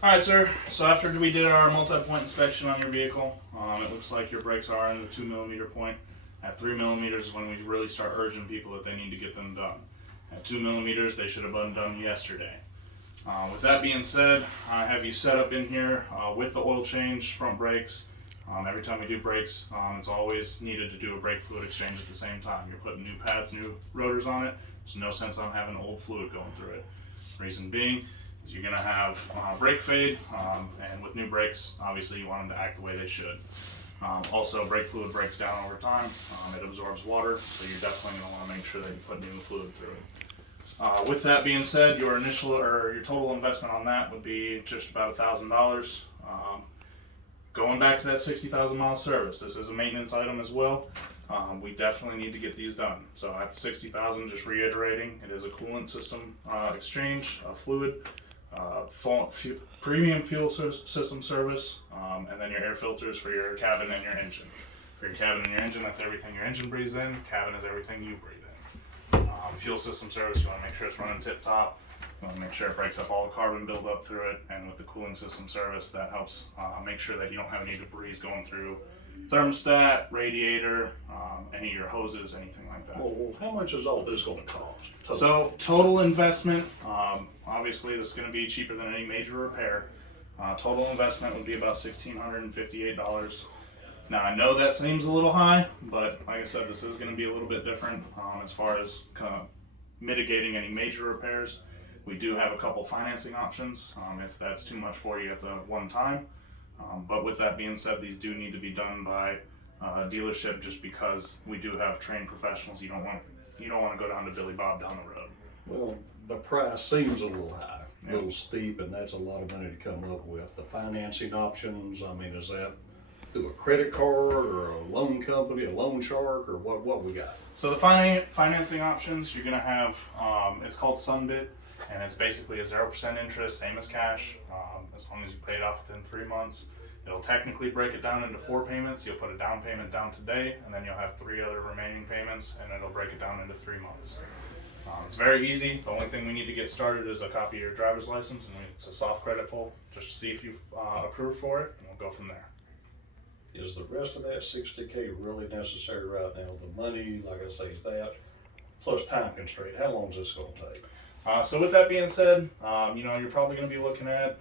Alright, sir. So after we did our multi-point inspection on your vehicle, it looks like your brakes are in the 2 millimeter point. At 3 millimeters is when we really start urging people that they need to get them done. At 2 millimeters, they should have been done yesterday. With that being said, I have you set up in here with the oil change, front brakes. Every time we do brakes, it's always needed to do a brake fluid exchange at the same time. You're putting new pads, new rotors on it. There's no sense on having old fluid going through it. Reason being is you're going to have brake fade, and with new brakes, obviously you want them to act the way they should. Also, brake fluid breaks down over time. It absorbs water, so you're definitely going to want to make sure that you put new fluid through it. With that being said, your initial or your total investment on that would be just about $1,000. Going back to that 60,000 mile service, this is a maintenance item as well. We definitely need to get these done. So at 60,000, just reiterating, it is a coolant system exchange, fluid, premium fuel system service, and then your air filters for your cabin and your engine. For your cabin and your engine, that's everything your engine breathes in. Cabin is everything you breathe in. Fuel system service, you want to make sure it's running tip top. You want to make sure it breaks up all the carbon buildup through it, and with the cooling system service, that helps make sure that you don't have any debris going through thermostat, radiator, any of your hoses, anything like that. Well, how much is all this going to cost? So total investment, obviously this is going to be cheaper than any major repair. Total investment would be about $1,658. Now I know that seems a little high, but like I said, this is going to be a little bit different as far as kind of mitigating any major repairs. We do have a couple financing options if that's too much for you at the one time. But with that being said, these do need to be done by a dealership just because we do have trained professionals. You don't want to go down to Billy Bob down the road. Well, the price seems a little high, a little steep, and that's a lot of money to come up with. The financing options, I mean, is that through a credit card or a loan company, a loan shark, or what we got? So the financing options, you're gonna have, it's called Sunbit, and it's basically a 0% interest, same as cash, as long as you pay it off within 3 months. It'll technically break it down into 4 payments. You'll put a down payment down today, and then you'll have 3 other remaining payments, and it'll break it down into 3 months. It's very easy. The only thing we need to get started is a copy of your driver's license, and it's a soft credit pull, just to see if you've approved for it, and we'll go from there. Is the rest of that 60K really necessary right now? The money, like I say, is that, plus time constraint. How long is this going to take? So with that being said, you're probably going to be looking at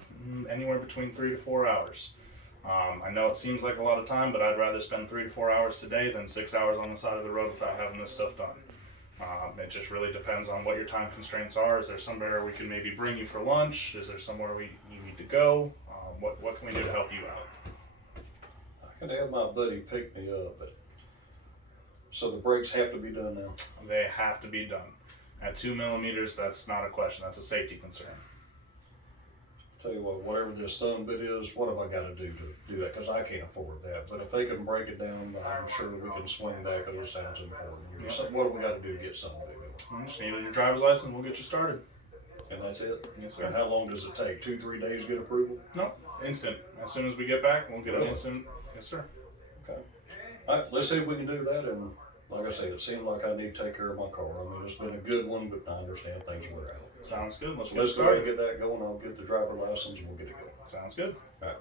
anywhere between 3 to 4 hours. I know it seems like a lot of time, but I'd rather spend 3 to 4 hours today than 6 hours on the side of the road without having this stuff done. It just really depends on what your time constraints are. Is there somewhere we can maybe bring you for lunch? Is there somewhere you need to go? What can we do to help you out? I can have my buddy pick me up, but so the brakes have to be done now. They have to be done. At 2 millimeters, that's not a question. That's a safety concern. Tell you what, whatever this son bit is, what have I got to do do that? Because I can't afford that. But if they can break it down, I'm sure we can swing back. Because it sounds important. So what do we got to do to get something going? Just need your driver's license. We'll get you started. And that's it? Yes, sir. And how long does it take? 2-3 days to get approval? No, instant. As soon as we get back, we'll get an instant. Yes, sir. Okay. All right, let's see if we can do that. And like I say, it seems like I need to take care of my car. I mean, it's been a good one, but I understand things wear out. Sounds good. Let's So get let's go ahead started. and get that going. I'll get the driver license and we'll get it going. Sounds good. All right.